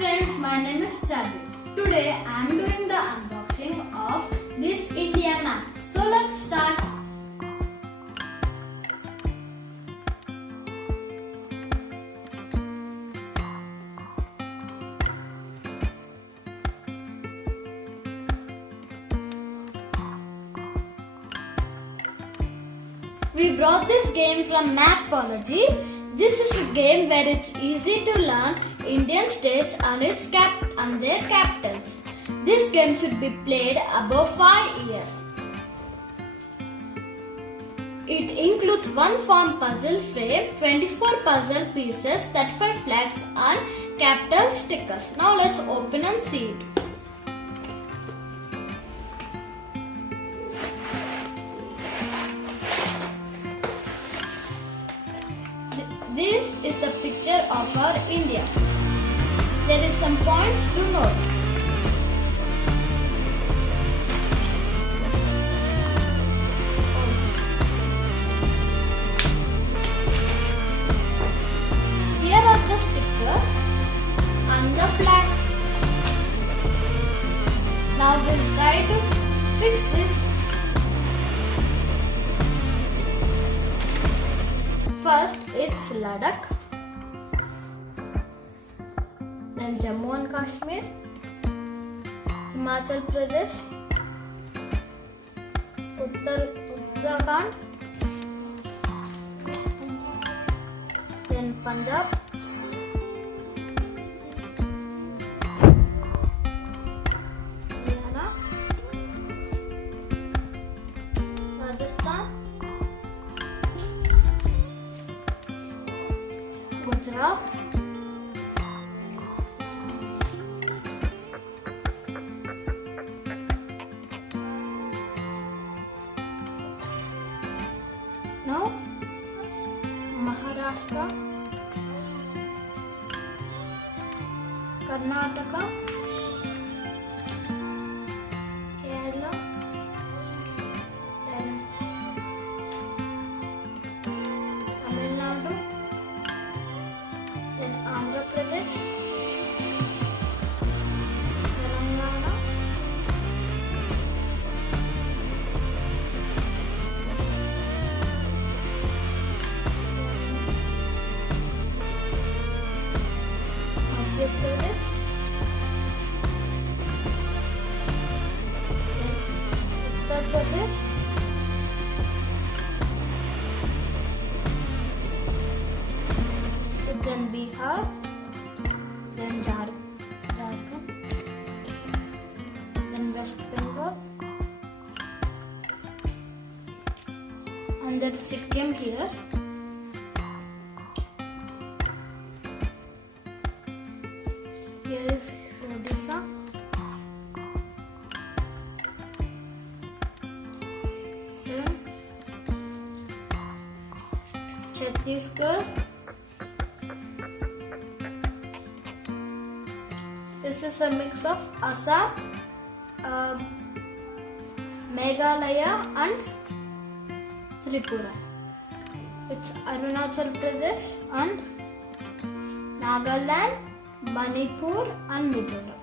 friends, my name is Chadi. Today I am doing the unboxing of this India map. So let's start. We brought this game from Mapology. This is a game where it's easy to learn Indian states and their capitals. This game should be played above 5 years. It includes one farm puzzle frame, 24 puzzle pieces, 35 flags and capital stickers. Now let's open and see it. This is the picture of our India. There is some points to note. Here are the stickers and the flags. Now we'll try to fix this. First, it's Ladakh, then Jammu and Kashmir, Himachal Pradesh, Uttarakhand, then Punjab, Haryana, Rajasthan, Gujarat, now Maharashtra, Karnataka, Kerala, then Tamil Nadu, then Andhra Pradesh, Telangana, Madhya Pradesh, then Uttar Pradesh, then Bihar, then Jharkhand, then West Bengal, and then Sikkim here. Here is Odisha, then Chhattisgarh. This is a mix of Assam, Meghalaya and Tripura. It's Arunachal Pradesh and Nagaland, Manipur and Mizoram.